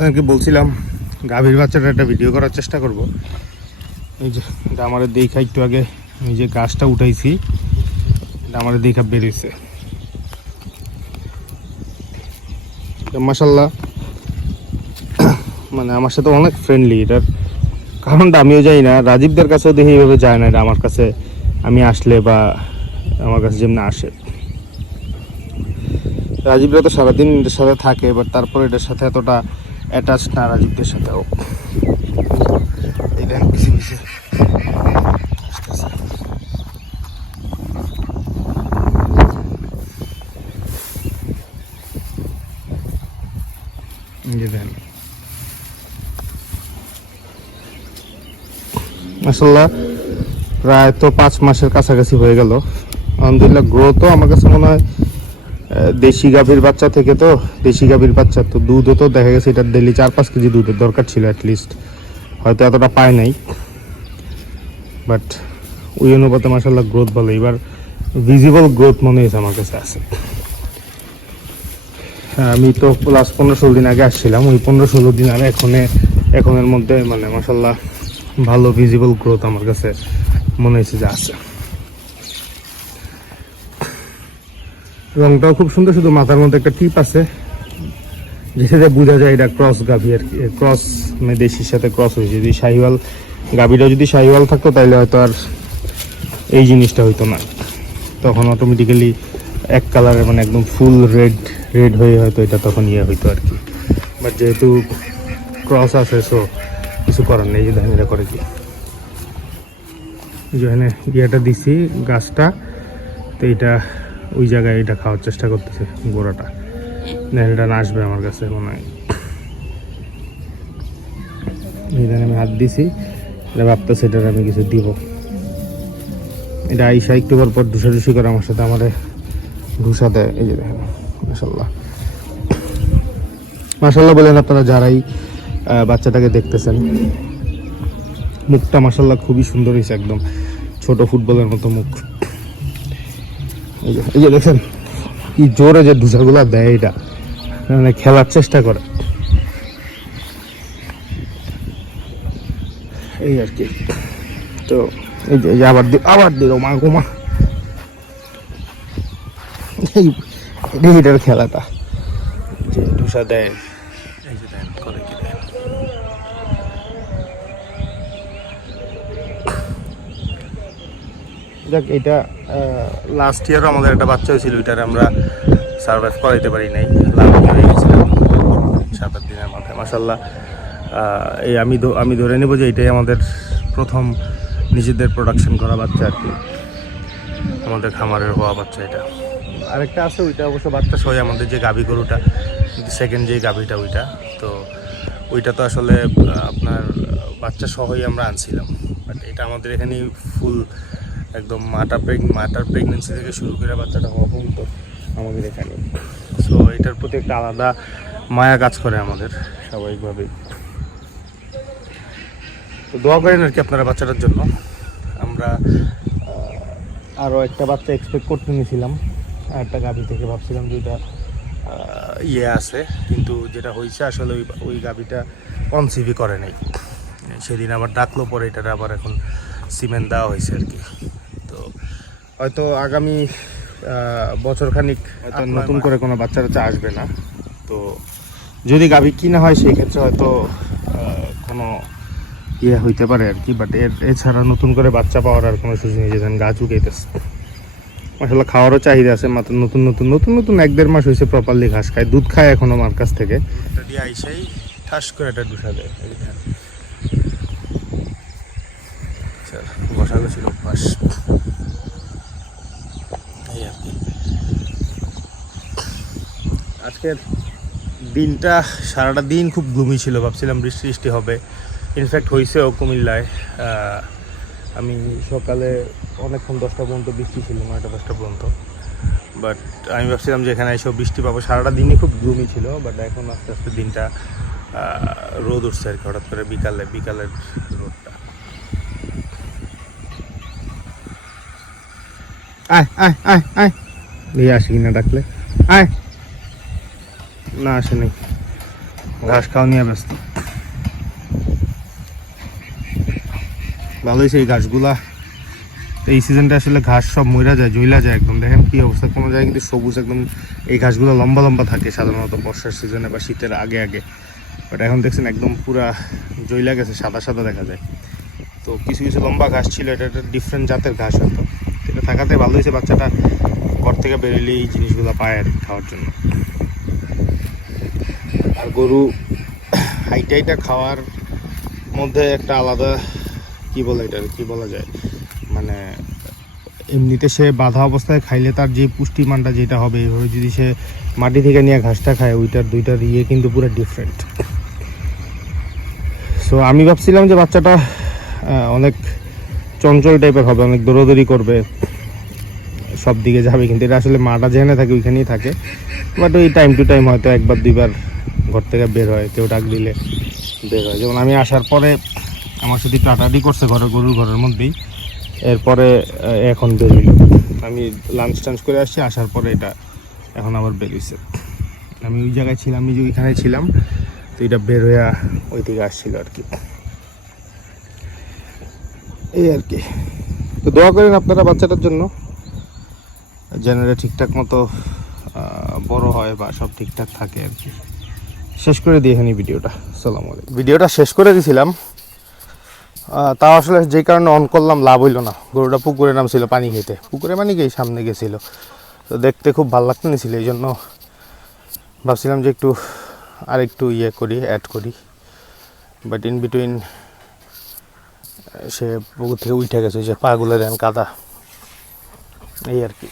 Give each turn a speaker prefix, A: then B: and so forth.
A: আপনাকে বলছিলাম, গাভীর বাচ্চাটা একটা ভিডিও করার চেষ্টা করব। এই যে, এটা আমার দেখা একটু আগে, এই যে গাছটা উঠাইছি, এটা আমার দেখা বেরিয়েছে। মাসাল্লাহ মানে আমার সাথে অনেক ফ্রেন্ডলি এটার। কারণটা আমিও যাই না, রাজীবদের কাছেও দেখি এইভাবে যায় না, এটা আমার কাছে আমি আসলে বা আমার কাছে যেমন আসে। রাজীবরা তো সারাদিন এটার সাথে থাকে বাট তারপর এটার সাথে এতটা অ্যাটাচ না রাজীবদের সাথেও দেখেন। এই যে দেখেন। মাসাল্লাহ প্রায় তো পাঁচ মাসের কাছাকাছি হয়ে গেল। আলহামদুলিল্লাহ গ্রোথও আমার কাছে মনে হয় দেশি গাভীর বাচ্চা থেকে তো দেশি গাভীর বাচ্চা তো দুধও তো দেখা গেছে এটা ডেলি চার পাঁচ কেজি দুধের দরকার ছিল অ্যাটলিস্ট হয়তো এতটা পায় নাই। বাট ওই অনুপাতে মাসাল্লাহ গ্রোথ ভালো। এবার ভিজিবল গ্রোথ মনে হয়েছে আমার কাছে আছে। হ্যাঁ, আমি তো লাস্ট পনেরো ষোলো দিন আগে আসছিলাম। ওই পনেরো ষোলো দিন আগে এখনে এখনের মধ্যে মানে মাসাল্লাহ ভালো ভিজিবল গ্রোথ আমার কাছে মনে হয়েছে যে আছে। রংটাও খুব সুন্দর শুধু মাথার মধ্যে একটা টিপ আছে। যেটাতে বোঝা যায় এটা ক্রস গাভি আর ক্রস মানে দেশির সাথে ক্রস হয়েছে। যদি শাহিওয়াল গাভিটা যদি শাহিওয়াল থাকতো তাহলে হয়তো আর এই জিনিসটা হইতো না। তখন অটোমেটিক্যালি এক কালারের মানে একদম ফুল রেড রেড হয়ে হয়তো এটা তখন ইয়ে হইতো আর কি। বাট যেহেতু ক্রস আছে সো কিছু করার নেই যে দেখেন এটা করে কি এই যে ইয়েটা দিছি, গাছটা। তো এটা ওই জায়গায় এটা খাওয়ার চেষ্টা করতেছে গোড়াটা। দেন এটা না আসবে আমার কাছে মনে হয়। এইখানে আমি হাত দিছি এটা ভাবতেছে এটার আমি কিছু দিব। এটা আইসা একটু পর পর ঢুসাঢুসি করে আমার সাথে আমাদের ঢুসা দেয়। এই যে দেখেন মাসাল্লাহ মাসাল্লাহ বলেন আপনারা যারাই বাচ্চাটাকে দেখতেছেন, মুখটা মাসাল্লাহ খুবই সুন্দর হয়েছে একদম। ছোট ফুটবলের মতো মুখ। এই যে দেখছেন কি জোরে যে ঢুসাগুলা দেয় এটা। মানে খেলার চেষ্টা করে। এই আর কি। তো এই যে আবার আবার দিল মা গো মা। এই এটার খেলাটা। যে ঢুসা দেয় এই যে দেন করে কি দেয় যাক, এটা লাস্ট ইয়ারও আমাদের একটা বাচ্চা হয়েছিল, ওইটার আমরা সার্ভাইভ করাইতে পারি নাই। সাত আট দিনের মাথায় মাসাল্লাহ এই আমি আমি ধরে নেব যে এটাই আমাদের প্রথম নিজেদের প্রোডাকশন করা বাচ্চা আর কি। আমাদের খামারের হওয়া বাচ্চা এটা। আরেকটা আছে, ওইটা অবশ্য বাচ্চা সহ আমাদের যে গাভী গরুটা সেকেন্ড যে গাভীটা ওইটা, তো ওইটা তো আসলে আপনার বাচ্চা সহই আমরা আনছিলাম। বাট এটা আমাদের এখানে ফুল একদম মাটা প্রেগ মাটার প্রেগনেন্সি থেকে শুরু করে বাচ্চাটা হওয়া পর্যন্ত আমাদের এখানে। সো এটার প্রতি একটা আলাদা মায়া কাজ করে আমাদের, স্বাভাবিকভাবেই। তো দোয়া করেন আর কি আপনারা বাচ্চাটার জন্য। আমরা আরও একটা বাচ্চা এক্সপেক্ট করতে নিয়েছিলাম। আর একটা গাভি থেকে ভাবছিলাম দুইটা ইয়ে আছে। কিন্তু যেটা হয়েছে, আসলে ওই ওই গাভিটা কনসিভই করে নাই। সেদিন আবার ডাকলো, পরে এটার আবার এখন সিমেন্ট দেওয়া হয়েছে আর কি। হয়তো আগামী বছরখানিক হয়তো নতুন করে কোনো বাচ্চা টাচ্চা আসবে না। তো যদি গাভি কিনা হয় সেই ক্ষেত্রে হয়তো কোনো ইয়ে হইতে পারে আর কি। বাট এর এছাড়া নতুন করে বাচ্চা পাওয়ার আর কোনো সুযোগ নেই যেখানে গাছ উঠাইতেছে আসলে খাওয়ারও চাহিদা আছে মাত্র নতুন নতুন নতুন নতুন এক দেড় মাস হয়েছে প্রপারলি ঘাস খায় দুধ খায় এখনও আমার কাছ থেকে। আইসাই ঠাস করে একটা দুষা দেয় বসাগো ছিল অভ্যাস এই আর কি। আজকের দিনটা সারাটা দিন খুব গ্লুমি ছিল, ভাবছিলাম বৃষ্টি বৃষ্টি হবে। ইনফ্যাক্ট হয়েছেও কুমিল্লায়। আমি সকালে অনেকক্ষণ দশটা পর্যন্ত বৃষ্টি ছিল, নয়টা দশটা পর্যন্ত। বাট আমি ভাবছিলাম যে এখানে এসেও বৃষ্টি পাবো। সারাটা দিনই খুব গ্লুমি ছিল বাট এখন আস্তে আস্তে দিনটা রোদ উঠছে আর কি, হঠাৎ করে বিকালে, বিকালের রোদটা। আয় আয় আয় আয়। দিয়ে আসি কিনা ডাকলে? আয়। না আসেনি ঘাস খাওয়া নিয়ে ব্যস্ত। ভালো হয়েছে এই ঘাসগুলা। এই সিজনটা আসলে ঘাস সব মইরা যায় জইলা যায় একদম। দেখেন কি অবস্থা। কোনো জায়গায় কিন্তু সবুজ একদম এই ঘাসগুলো লম্বা লম্বা থাকে সাধারণত বর্ষার সিজনে বা শীতের আগে আগে। বাট এখন দেখছেন একদম পুরা জইলা গেছে সাদা সাদা দেখা যায়। তো কিছু কিছু লম্বা ঘাস ছিল, এটা একটা ডিফারেন্ট জাতের ঘাস হয়তো এটা থাকাতে ভালো হয়েছে বাচ্চাটা ঘর থেকে বেরোলে এই জিনিসগুলো পায় আর খাওয়ার জন্য। আর গরু হাইটাইটা খাওয়ার মধ্যে একটা আলাদা, কি বলে এটা কি বলা যায়? মানে এমনিতে সে বাধা অবস্থায় খাইলে তার যে পুষ্টিমানটা যেটা হবে, এইভাবে যদি সে মাটি থেকে নিয়ে ঘাসটা খায়, ওইটার দুইটার ইয়ে কিন্তু পুরো ডিফারেন্ট সো আমি ভাবছিলাম যে বাচ্চাটা অনেক চঞ্চল টাইপের হবে, অনেক দৌড়াদৌড়ি করবে, সব দিকে যাবে। কিন্তু এটা আসলে মাটা যেখানে থাকে, ওইখানেই থাকে। বাট ওই টাইম টু টাইম হয়তো একবার, দুইবার ঘর থেকে বের হয়, কেউ ডাক দিলে বের হয়। যেমন আমি আসার পরে আমার সাথে টাটাটি করছে ঘরের গরুর ঘরের মধ্যেই। এরপরে এখন বের হইল। আমি লাঞ্চ টাঞ্চ করে আসছি, আসার পরে এটা এখন আবার বের হইছে। আমি ওই জায়গায় ছিলাম আমি যে ওইখানে ছিলাম, তো এটা বের হয়ে ওই দিকে আসছিল আর কি। এই আর কি। তো দোয়া করেন আপনারা বাচ্চাটার জন্য। যেন ঠিকঠাক মতো বড় হয় বা সব ঠিকঠাক থাকে আর কি। শেষ করে দিয়ে এখানে ভিডিওটা। সালাম আলাইকুম। ভিডিওটা শেষ করে দিয়েছিলাম তাও আসলে যে কারণে অন করলাম, লাভ হইল না। গরুটা পুকুরে নামছিল, পানি খেতে। পুকুরে মানে কি? সামনে গেছিল। তো দেখতে খুব ভালো লাগতে নিছিল এই জন্য ভাবছিলাম যে একটু আর একটু ইয়ে করি অ্যাড করি। বাট ইন বিটুইন সে পুকুর থেকে উঠে গেছে যে পাগুলো দেন কাদা। এই আর কি।